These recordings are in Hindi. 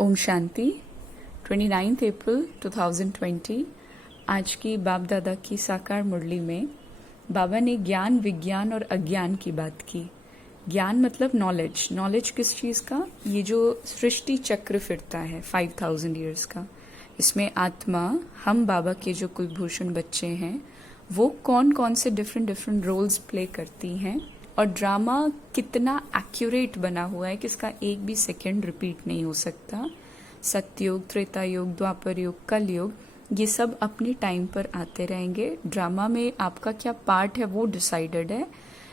ओम शांति 29 अप्रैल 2020। आज की बाप दादा की साकार मुरली में बाबा ने ज्ञान, विज्ञान और अज्ञान की बात की। ज्ञान मतलब नॉलेज। नॉलेज किस चीज़ का? ये जो सृष्टि चक्र फिरता है 5000 ईयर्स का, इसमें आत्मा, हम बाबा के जो कुलभूषण बच्चे हैं, वो कौन कौन से डिफरेंट रोल्स प्ले करती हैं और ड्रामा कितना एक्यूरेट बना हुआ है कि इसका एक भी सेकंड रिपीट नहीं हो सकता। सतयुग, त्रेता युग, द्वापर युग, कल युग, ये सब अपने टाइम पर आते रहेंगे। ड्रामा में आपका क्या पार्ट है वो डिसाइडेड है,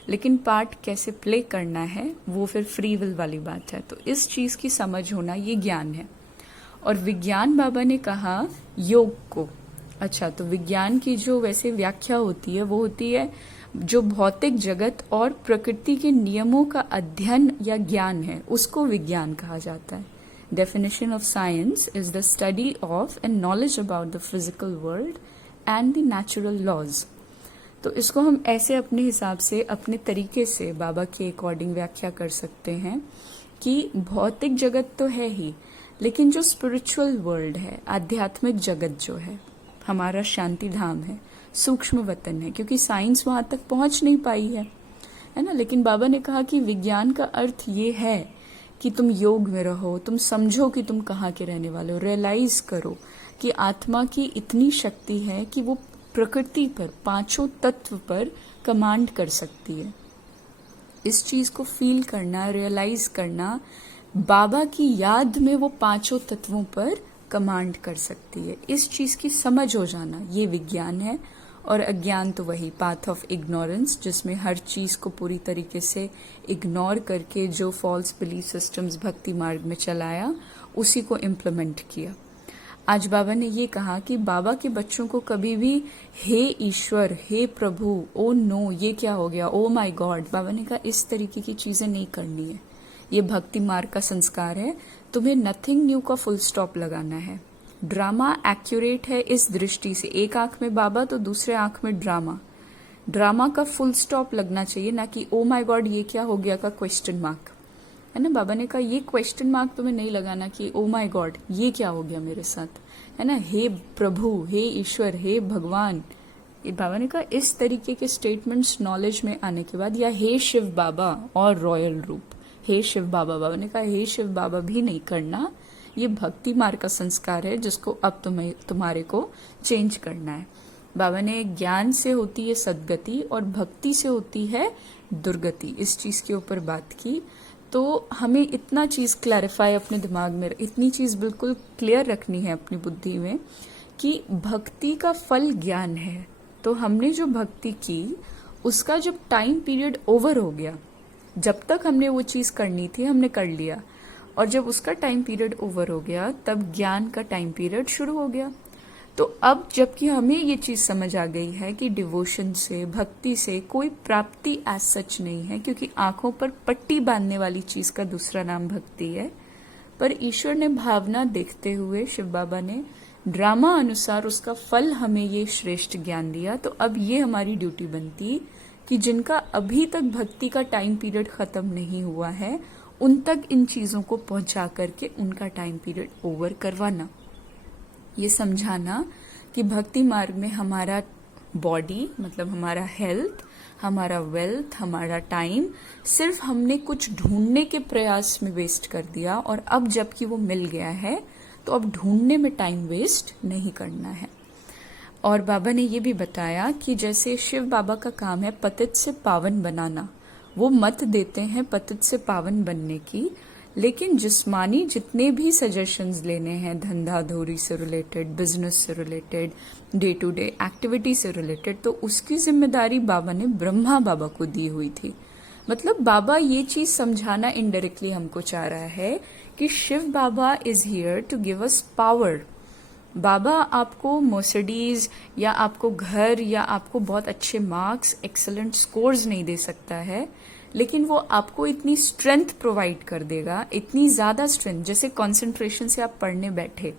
लेकिन पार्ट कैसे प्ले करना है वो फिर फ्री विल वाली बात है। तो इस चीज़ की समझ होना ये ज्ञान है। और विज्ञान बाबा ने कहा योग को। अच्छा, तो विज्ञान की जो वैसे व्याख्या होती है वो होती है जो भौतिक जगत और प्रकृति के नियमों का अध्ययन या ज्ञान है, उसको विज्ञान कहा जाता है। Definition of science is the study of and knowledge about the physical world and the natural laws. तो इसको हम ऐसे अपने हिसाब से, अपने तरीके से बाबा के अकॉर्डिंग व्याख्या कर सकते हैं कि भौतिक जगत तो है ही, लेकिन जो स्पिरिचुअल वर्ल्ड है, आध्यात्मिक जगत जो है, हमारा शांति धाम है, सूक्ष्म वतन है, क्योंकि साइंस वहां तक पहुंच नहीं पाई है ना। लेकिन बाबा ने कहा कि विज्ञान का अर्थ ये है कि तुम योग में रहो, तुम समझो कि तुम कहाँ के रहने वाले हो, रियलाइज करो कि आत्मा की इतनी शक्ति है कि वो प्रकृति पर, पांचों तत्व पर कमांड कर सकती है। इस चीज को फील करना, रियलाइज करना, बाबा की याद में वो पांचों तत्वों पर कमांड कर सकती है। इस चीज की समझ हो जाना, ये विज्ञान है। और अज्ञान तो वही पाथ ऑफ इग्नोरेंस, जिसमें हर चीज को पूरी तरीके से इग्नोर करके जो फॉल्स बिलीफ सिस्टम्स भक्ति मार्ग में चलाया, उसी को इम्प्लीमेंट किया। आज बाबा ने ये कहा कि बाबा के बच्चों को कभी भी हे ईश्वर, हे प्रभु, ओ नो, ये क्या हो गया, ओ माय गॉड, बाबा ने कहा इस तरीके की चीजें नहीं करनी है। ये भक्ति मार्ग का संस्कार है। तुम्हें नथिंग न्यू का फुल स्टॉप लगाना है। ड्रामा एक्यूरेट है इस दृष्टि से, एक आंख में बाबा तो दूसरे आंख में ड्रामा। ड्रामा का फुल स्टॉप लगना चाहिए, ना कि ओ माय गॉड ये क्या हो गया का क्वेश्चन मार्क, है ना। बाबा ने कहा ये क्वेश्चन मार्क तुम्हें नहीं लगाना कि ओ माय गॉड ये क्या हो गया मेरे साथ, है ना। हे प्रभु, हे ईश्वर, हे भगवान, ये बाबा ने कहा इस तरीके के स्टेटमेंट्स नॉलेज में आने के बाद, या हे शिव बाबा और रॉयल रूप, हे शिव बाबा, बाबा ने कहा हे शिव बाबा भी नहीं करना। ये भक्ति मार्ग का संस्कार है जिसको अब तुम्हारे को चेंज करना है। बाबा ने ज्ञान से होती है सदगति और भक्ति से होती है दुर्गति, इस चीज के ऊपर बात की। तो हमें इतना चीज क्लैरिफाई अपने दिमाग में, इतनी चीज बिल्कुल क्लियर रखनी है अपनी बुद्धि में कि भक्ति का फल ज्ञान है। तो हमने जो भक्ति की उसका जब टाइम पीरियड ओवर हो गया, जब तक हमने वो चीज करनी थी हमने कर लिया, और जब उसका टाइम पीरियड ओवर हो गया तब ज्ञान का टाइम पीरियड शुरू हो गया। तो अब जबकि हमें ये चीज समझ आ गई है कि डिवोशन से, भक्ति से कोई प्राप्ति एज सच नहीं है, क्योंकि आंखों पर पट्टी बांधने वाली चीज का दूसरा नाम भक्ति है, पर ईश्वर ने भावना देखते हुए, शिव बाबा ने ड्रामा अनुसार उसका फल हमें ये श्रेष्ठ ज्ञान दिया। तो अब ये हमारी ड्यूटी बनती कि जिनका अभी तक भक्ति का टाइम पीरियड खत्म नहीं हुआ है, उन तक इन चीजों को पहुंचा करके उनका टाइम पीरियड ओवर करवाना। ये समझाना कि भक्ति मार्ग में हमारा बॉडी, मतलब हमारा हेल्थ, हमारा वेल्थ, हमारा टाइम सिर्फ हमने कुछ ढूंढने के प्रयास में वेस्ट कर दिया, और अब जबकि वो मिल गया है तो अब ढूंढने में टाइम वेस्ट नहीं करना है। और बाबा ने ये भी बताया कि जैसे शिव बाबा का काम है पतित से पावन बनाना, वो मत देते हैं पतित से पावन बनने की, लेकिन जिस्मानी जितने भी सजेशंस लेने हैं, धंधा धोरी से रिलेटेड, बिजनेस से related, day to day activity से रिलेटेड, तो उसकी जिम्मेदारी बाबा ने ब्रह्मा बाबा को दी हुई थी। मतलब बाबा ये चीज समझाना इनडायरेक्टली हमको चाह रहा है कि Shiv Baba is here to give us power. Baba आपको मर्सिडीज या आपको घर या आपको बहुत अच्छे मार्क्स, एक्सीलेंट स्कोर्स नहीं दे सकता है, लेकिन वो आपको इतनी स्ट्रेंथ प्रोवाइड कर देगा, इतनी ज्यादा स्ट्रेंथ, जैसे कंसंट्रेशन से आप पढ़ने बैठे,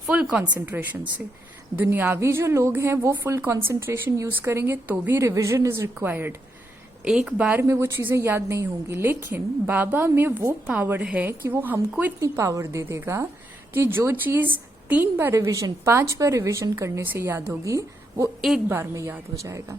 फुल कंसंट्रेशन से। दुनियावी जो लोग हैं वो फुल कंसंट्रेशन यूज करेंगे तो भी रिवीजन इज रिक्वायर्ड। एक बार में वो चीजें याद नहीं होंगी, लेकिन बाबा में वो पावर है कि वो हमको इतनी पावर दे देगा कि जो चीज 3 बार रिवीजन 5 बार रिवीजन करने से याद होगी वो एक बार में याद हो जाएगा।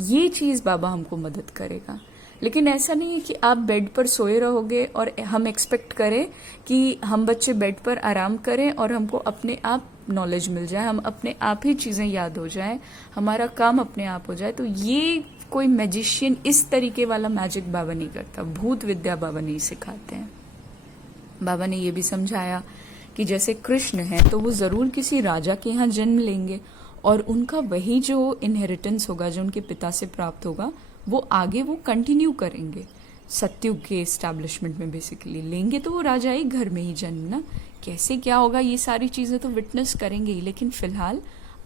ये चीज बाबा हमको मदद करेगा। लेकिन ऐसा नहीं है कि आप बेड पर सोए रहोगे और हम एक्सपेक्ट करें कि हम बच्चे बेड पर आराम करें और हमको अपने आप नॉलेज मिल जाए, हम अपने आप ही चीजें याद हो जाए, हमारा काम अपने आप हो जाए। तो ये कोई मैजिशियन इस तरीके वाला मैजिक बाबा नहीं करता, भूत विद्या बाबा नहीं सिखाते हैं। बाबा ने ये भी समझाया कि जैसे कृष्ण है तो वो जरूर किसी राजा के यहाँ जन्म लेंगे और उनका वही जो इनहेरिटेंस होगा, जो उनके पिता से प्राप्त होगा, वो आगे वो कंटिन्यू करेंगे सत्युग के एस्टैब्लिशमेंट में। बेसिकली लेंगे तो वो राजा ही घर में ही जन्म ना, कैसे क्या होगा ये सारी चीजें तो विटनेस करेंगे ही, लेकिन फिलहाल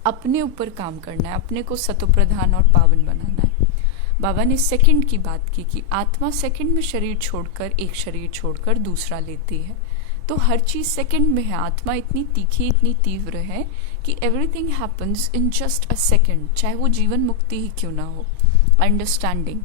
अपने ऊपर काम करना है, अपने को सतोप्रधान और पावन बनाना है। बाबा ने सेकंड की बात की कि आत्मा सेकंड में शरीर छोड़कर, एक शरीर छोड़कर दूसरा लेती है। तो हर चीज सेकंड में है। आत्मा इतनी तीखी, इतनी तीव्र है कि everything happens in just a second, चाहे वो जीवन मुक्ति ही क्यों ना हो। अंडरस्टैंडिंग।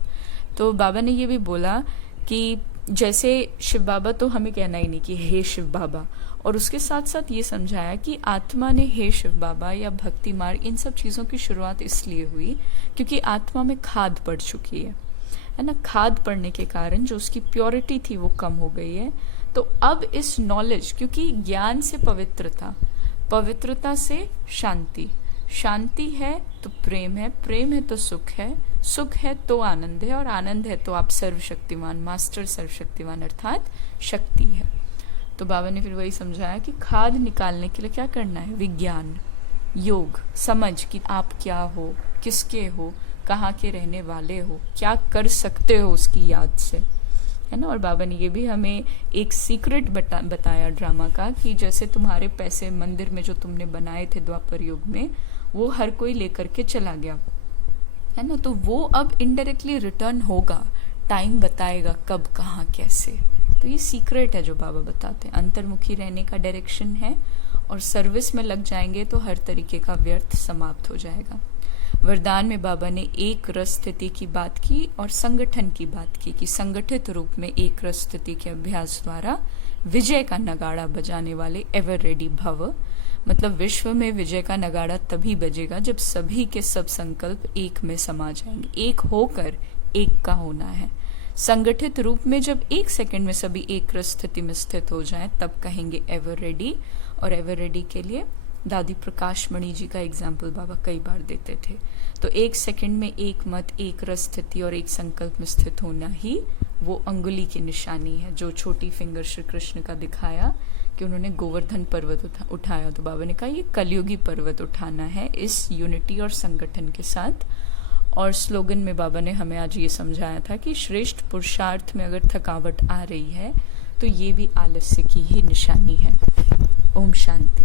तो बाबा ने ये भी बोला कि जैसे शिव बाबा तो हमें कहना ही नहीं कि हे शिव बाबा, और उसके साथ साथ ये समझाया कि आत्मा ने हे शिव बाबा या भक्ति मार्ग, इन सब चीजों की शुरुआत इसलिए हुई क्योंकि आत्मा में खाद पड़ चुकी है ना। खाद पड़ने के कारण जो उसकी प्योरिटी थी वो कम हो गई है। तो अब इस नॉलेज, क्योंकि ज्ञान से पवित्रता, पवित्रता से शांति, शांति है तो प्रेम है, प्रेम है तो सुख है, सुख है तो आनंद है, और आनंद है तो आप सर्वशक्तिमान, मास्टर सर्वशक्तिमान अर्थात शक्ति है। तो बाबा ने फिर वही समझाया कि खाद निकालने के लिए क्या करना है, विज्ञान, योग, समझ कि आप क्या हो, किसके हो, कहाँ के रहने वाले हो, क्या कर सकते हो उसकी याद से, है ना। और बाबा ने ये भी हमें एक सीक्रेट बताया ड्रामा का कि जैसे तुम्हारे पैसे मंदिर में जो तुमने बनाए थे द्वापर युग में, वो हर कोई लेकर के चला गया, है ना। तो वो अब इनडायरेक्टली रिटर्न होगा, टाइम बताएगा कब, कहाँ, कैसे। तो ये सीक्रेट है जो बाबा बताते हैं। अंतर्मुखी रहने का डायरेक्शन है, और सर्विस में लग जाएंगे तो हर तरीके का व्यर्थ समाप्त हो जाएगा। वरदान में बाबा ने एक रस स्थिति की बात की और संगठन की बात की कि संगठित रूप में एक रस स्थिति के अभ्यास द्वारा विजय का नगाड़ा बजाने वाले एवर रेडी भव, मतलब विश्व में विजय का नगाड़ा तभी बजेगा जब सभी के सब संकल्प एक में समा जाएंगे। एक होकर एक का होना है। संगठित रूप में जब एक सेकंड में सभी एक रस स्थिति में स्थित हो जाएं, तब कहेंगे एवर रेडी। और एवर रेडी के लिए दादी प्रकाश मणि जी का एग्जाम्पल बाबा कई बार देते थे। तो एक सेकंड में एक मत, एक रस स्थिति और एक संकल्प में स्थित होना ही वो अंगुली की निशानी है, जो छोटी फिंगर श्री कृष्ण का दिखाया कि उन्होंने गोवर्धन पर्वत उठाया। तो बाबा ने कहा ये कलयुगी पर्वत उठाना है इस यूनिटी और संगठन के साथ। और स्लोगन में बाबा ने हमें आज ये समझाया था कि श्रेष्ठ पुरुषार्थ में अगर थकावट आ रही है तो ये भी आलस्य की ही निशानी है। ओम शांति।